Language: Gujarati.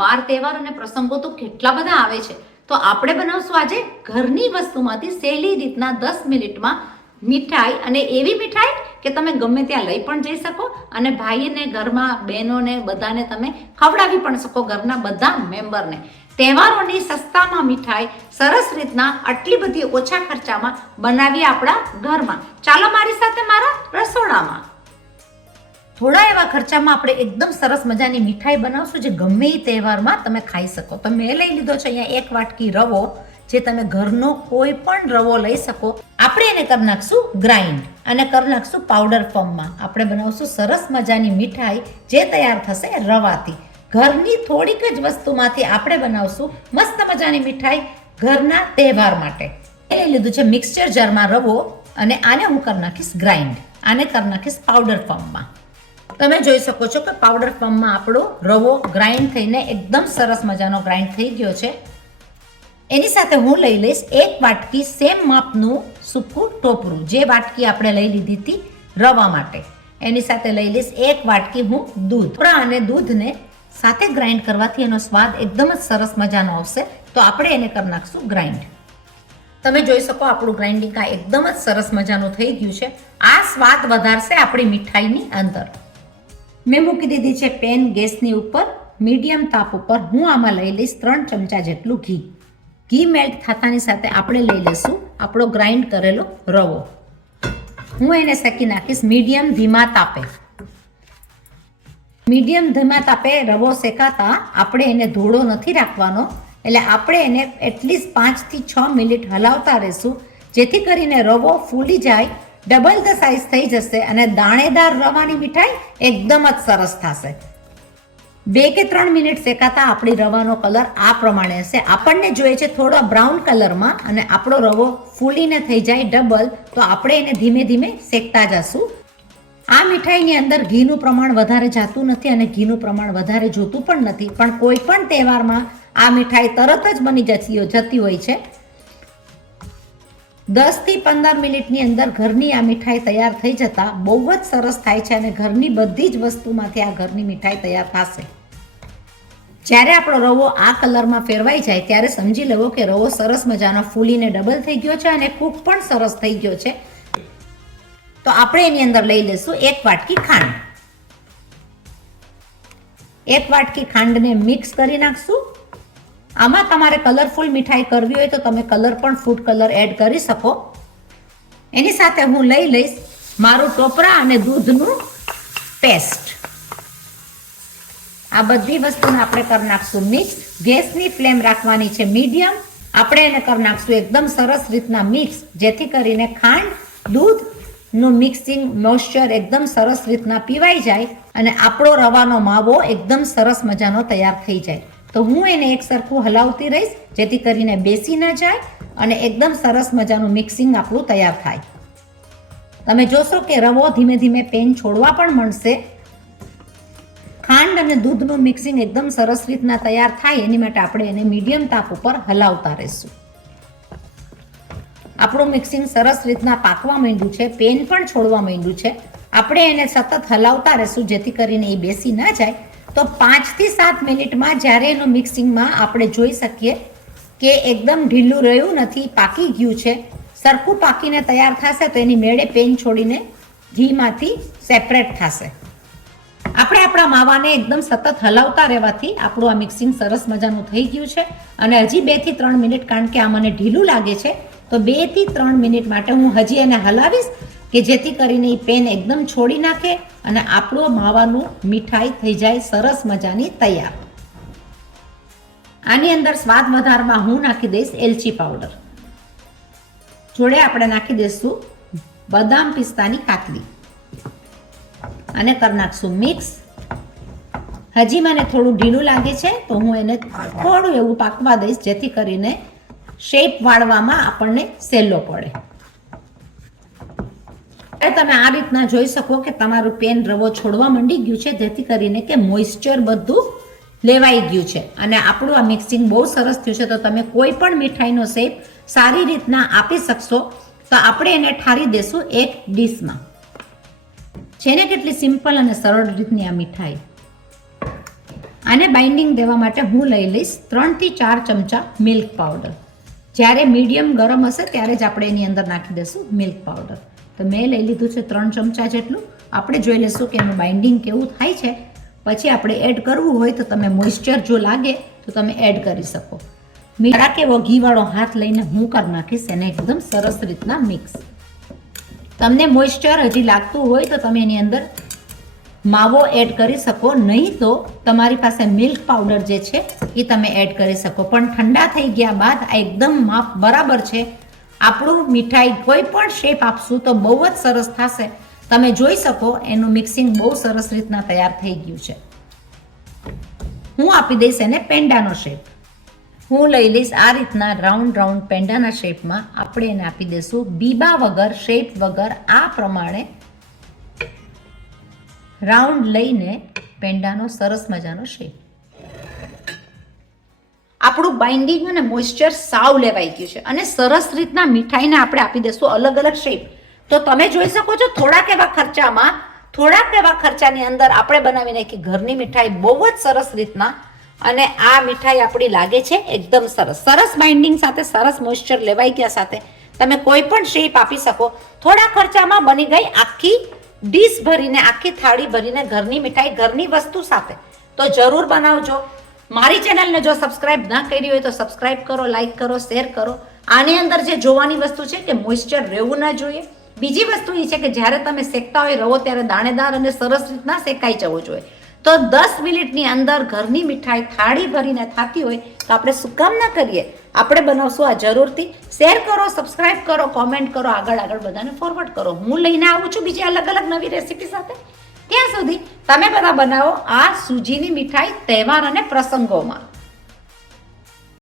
વાર તહેવાર અને પ્રસંગો તો કેટલા બધા આવે છે, તો આપણે બનાવશું આજે ઘરની વસ્તુમાંથી સહેલી રીતના 10 મિનિટમાં મીઠાઈ, અને એવી મીઠાઈ કે તમે ગમે ત્યાં લઈ પણ જઈ શકો અને ભાઈને, ઘરમાં બહેનોને બધાને તમે ખવડાવી પણ શકો, ઘરના બધા મેમ્બરને. તહેવારોની સસ્તામાં મીઠાઈ સરસ રીતના આટલી બધી ઓછા ખર્ચામાં બનાવી આપણા ઘરમાં. ચાલો મારી સાથે મારા રસોડામાં. થોડા એવા ખર્ચામાં આપણે એકદમ સરસ મજાની મીઠાઈ બનાવશું જે ગમે એ તહેવારમાં તમે ખાઈ શકો. તો મેં લઈ લીધો છે અહીંયા 1 વાટકી રવો, જે તમે ઘરનો કોઈ પણ રવો લઈ શકો. આપણે એને કરી નાખશું ગ્રાઇન્ડ અને કરી નાખશું પાવડર ફોર્મમાં. આપણે બનાવશું સરસ મજાની મીઠાઈ જે તૈયાર થશે રવાથી. ઘરની થોડીક જ વસ્તુમાંથી આપણે બનાવશું મસ્ત મજાની મીઠાઈ ઘરના તહેવાર માટે. એ લઈ લીધું છે મિક્સચર જારમાં રવો, અને આને હું કરી નાખીશ ગ્રાઇન્ડ. આને કરી નાખીશ પાવડર ફોર્મમાં. તમે જોઈ શકો છો કે પાવડર ફોર્મમાં આપણો રવો ગ્રાઇન્ડ થઈને એકદમ સરસ મજાનો ગ્રાઇન્ડ થઈ ગયો છે. એની સાથે હું લઈ લઈશ 1 વાટકી સેમ માપનું સૂકું ટોપરું, જે વાટકી આપણે લઈ લીધી હતી રવા માટે. એની સાથે લઈ લઈશ 1 વાટકી હું દૂધ. ટોપરા અને દૂધને સાથે ગ્રાઇન્ડ કરવાથી એનો સ્વાદ એકદમ જ સરસ મજાનો આવશે. તો આપણે એને કરી નાખશું ગ્રાઇન્ડ. તમે જોઈ શકો આપણું ગ્રાઇન્ડિંગ આ એકદમ જ સરસ મજાનું થઈ ગયું છે. આ સ્વાદ વધારશે આપણી મીઠાઈની અંદર. મેં મૂકી દીધી છે પેન ગેસની ઉપર, મીડિયમ તાપ ઉપર. હું આમાં લઈ લઈશ 3 ચમચા જેટલું ઘી. ઘી મેલ્ટ થતાની સાથે આપણે લઈ લઈશું આપણો ગ્રાઇન્ડ કરેલો રવો. હું એને શેકી નાખીશ મીડિયમ ધીમા તાપે. મીડિયમ ધીમા તાપે રવો શેકાતા આપણે એને ધોળો નથી રાખવાનો, એટલે આપણે એને એટલીસ્ટ 5 થી 6 મિનિટ હલાવતા રહીશું, જેથી કરીને રવો ફૂલી જાય, ડબલ ધ સાઇઝ થઈ જશે અને દાણેદાર રવાની મીઠાઈ એકદમ જ સરસ થશે. 2 કે 3 મિનિટ શેકાતા આપણી રવાનો કલર આ પ્રમાણે હશે. આપણને જોઈએ છે થોડો બ્રાઉન કલરમાં, અને આપણો રવો ફૂલીને થઈ જાય ડબલ, તો આપણે એને ધીમે ધીમે શેકતા જશું. આ મીઠાઈની અંદર ઘીનું પ્રમાણ વધારે જાતું નથી અને ઘીનું પ્રમાણ વધારે જોતું પણ નથી, પણ કોઈ પણ તહેવારમાં આ મીઠાઈ તરત જ બની જતી હોય છે. 10 થી 15 મિનિટની અંદર ઘરની આ મીઠાઈ તૈયાર થઈ જતા બહુ જ સરસ થાય છે, અને ઘરની બધી જ વસ્તુમાંથી આ ઘરની મીઠાઈ તૈયાર થશે. જ્યારે આપણો રવો આ કલરમાં ફેરવાઈ જાય ત્યારે સમજી લેવો કે રવો સરસ મજાનો ફૂલીને ડબલ થઈ ગયો છે અને કૂક પણ સરસ થઈ ગયો છે. તો આપણે એની અંદર લઈ લઈશું 1 વાટકી ખાંડ. 1 વાટકી ખાંડને મિક્સ કરી નાખશું. આમાં તમારે કલરફુલ મીઠાઈ કરવી હોય તો તમે કલર પણ ફૂડ કલર એડ કરી શકો. એની સાથે હું લઈ લઈશ મારું ટોપરા અને દૂધનું પેસ્ટ. આ બધી વસ્તુને આપણે કરી નાખશું મિક્સ. ગેસની ફ્લેમ રાખવાની છે મીડિયમ. આપણે એને કરી નાખશું એકદમ સરસ રીતના મિક્સ, જેથી કરીને ખાંડ દૂધ નું મિક્સિંગ મોઇસ્ચર એકદમ સરસ રીતના પીવાઈ જાય અને આપણો રવાનો માવો એકદમ સરસ મજાનો તૈયાર થઈ જાય. તો હું એને એક સરખું હલાવતી રહીશ, જેથી કરીને બેસી ન જાય અને એકદમ સરસ મજાનું મિક્સિંગ આપણું તૈયાર થાય. તમે જોશો કે રવો ધીમે ધીમે પેન છોડવા પણ મળશે. ખાંડ અને દૂધનું મિક્સિંગ એકદમ સરસ રીતના તૈયાર થાય એની માટે આપણે એને મીડિયમ તાપ ઉપર હલાવતા રહીશું. આપણું મિક્સિંગ સરસ રીતના પાકવા માંડ્યું છે, પેન પણ છોડવા માંડ્યું છે. આપણે એને સતત હલાવતા રહીશું, જેથી કરીને એ બેસી ના જાય. તો 5 થી 7 મિનિટમાં જ્યારે એનું મિક્સિંગમાં આપણે જોઈ શકીએ કે એકદમ ઢીલું રહ્યું નથી, પાકી ગયું છે, સરખું પાકીને તૈયાર થશે, તો એની મેળે પેન છોડીને ઘીમાંથી સેપરેટ થશે. આપણે આપણા માવાને એકદમ સતત હલાવતા રહેવાથી આપણું આ મિક્સિંગ સરસ મજાનું થઈ ગયું છે. અને હજી 2 થી 3 મિનિટ, કારણ કે આ મને ઢીલું લાગે છે, તો 2 થી 3 મિનિટ માટે હું હજી એને હલાવીશ, કે જેથી કરીને એ પેન એકદમ છોડી નાખે અને આપણું માવાનું મીઠાઈ થઈ જાય સરસ મજાની તૈયાર. આની અંદર સ્વાદ વધારવા હું નાખી દઈશ એલચી પાવડર. જોડે આપણે નાખી દઈશું બદામ પિસ્તાની કાતલી. અને કરી નાખશું મિક્સ. હજી મને થોડું ઢીલું લાગે છે, તો હું એને થોડું એવું પાકવા દઈશ, જેથી કરીને શેપ વાળવામાં આપણને સહેલો પડે. તમે આ રીતના જોઈ શકો કે તમારું પેન રવો છોડવા માંડી ગયું છે, જેથી કરીને કે મોઇસ્ચર બધું લેવાઈ ગયું છે અને આપણું આ મિક્સિંગ બહુ સરસ થયું છે. તો તમે કોઈ પણ મીઠાઈનો શેપ સારી રીતના આપી શકશો. તો આપણે એને ઠારી દેશું એક ડીશમાં. છે ને કેટલી સિમ્પલ અને સરળ રીતની આ મીઠાઈ. આને બાઇન્ડિંગ દેવા માટે હું લઈ લઈશ 3 થી 4 ચમચા મિલ્ક પાવડર. જ્યારે મીડિયમ ગરમ હશે ત્યારે જ આપણે એની અંદર નાખી દઈશું મિલ્ક પાવડર. તો મેં લઈ લીધું છે 3 ચમચા જેટલું. આપણે જોઈ લઈશું કે એનું બાઇન્ડિંગ કેવું થાય છે. પછી આપણે એડ કરવું હોય તો તમે મોઇસ્ચર જો લાગે તો તમે એડ કરી શકો. મીઠા કેવો ઘીવાળો હાથ લઈને હું કરી નાખીશ એને એકદમ સરસ રીતના મિક્સ. તમને મોઇસ્ચર હજી લાગતું હોય તો તમે એની અંદર માવો એડ કરી શકો, નહીં તો તમારી પાસે મિલ્ક પાવડર જે છે એ તમે એડ કરી શકો. પણ ઠંડા થઈ ગયા બાદ આ એકદમ માપ બરાબર છે. આપણું મીઠાઈ કોઈ પણ શેપ આપશું તો બહુ જ સરસ થશે. તમે જોઈ શકો એનું મિક્સિંગ બહુ સરસ રીતના તૈયાર થઈ ગયું છે. હું આપી દઈશ એને પેંડાનો શેપ. હું લઈ લઈશ આ રીતના રાઉન્ડ રાઉન્ડ પેંડાના શેપમાં. આપણે એને આપી દઈશું બીબા વગર, શેપ વગર આ પ્રમાણે રાઉન્ડ લઈને પેંડાનો સરસ મજાનો શેપ. આપણું બાઇન્ડિંગ અને મોઇસ્ચર સાવ લેવાઈ ગયું છે અને સરસ રીતના મીઠાઈને આપણે આપી દઈશું અલગ અલગ શેપ. તો તમે જોઈ શકો છો થોડાક એવા ખર્ચાની અંદર આપણે બનાવી નાખી ઘરની મીઠાઈ બહુ જ સરસ રીતના. અને આ મીઠાઈ આપણી લાગે છે એકદમ સરસ. સરસ બાઇન્ડિંગ સાથે, સરસ મોઇસ્ચર લેવાઈ ગયા સાથે તમે કોઈ પણ શેપ આપી શકો. થોડા ખર્ચામાં બની ગઈ આખી ડીશ ભરીને, આખી થાળી ભરીને ઘરની મીઠાઈ ઘરની વસ્તુ સાથે. તો જરૂર બનાવજો. મારી ચેનલને જો સબસ્ક્રાઇબ ના કરી હોય તો સબસ્ક્રાઇબ કરો, લાઈક કરો, શેર કરો. આની અંદર જે જોવાની વસ્તુ છે કે મોઇસ્ચર રહેવું ના જોઈએ. બીજી વસ્તુ એ છે કે જ્યારે તમે શેકતા હોય રવો ત્યારે દાણેદાર અને સરસ રીતના શેકાઈ જવો જોઈએ. તો 10 મિનિટની અંદર ઘરની મીઠાઈ થાળી ભરીને થતી હોય તો આપણે શું કામ ના કરીએ? આપણે બનાવશું આ જરૂરથી. શેર કરો, સબસ્ક્રાઇબ કરો, કોમેન્ટ કરો, આગળ બધાને ફોરવર્ડ કરો. હું લઈને આવું છું બીજી અલગ અલગ નવી રેસીપી સાથે. ત્યાં સુધી તમે બધા બનાવો આ સૂજીની મીઠાઈ તહેવાર અને પ્રસંગોમાં.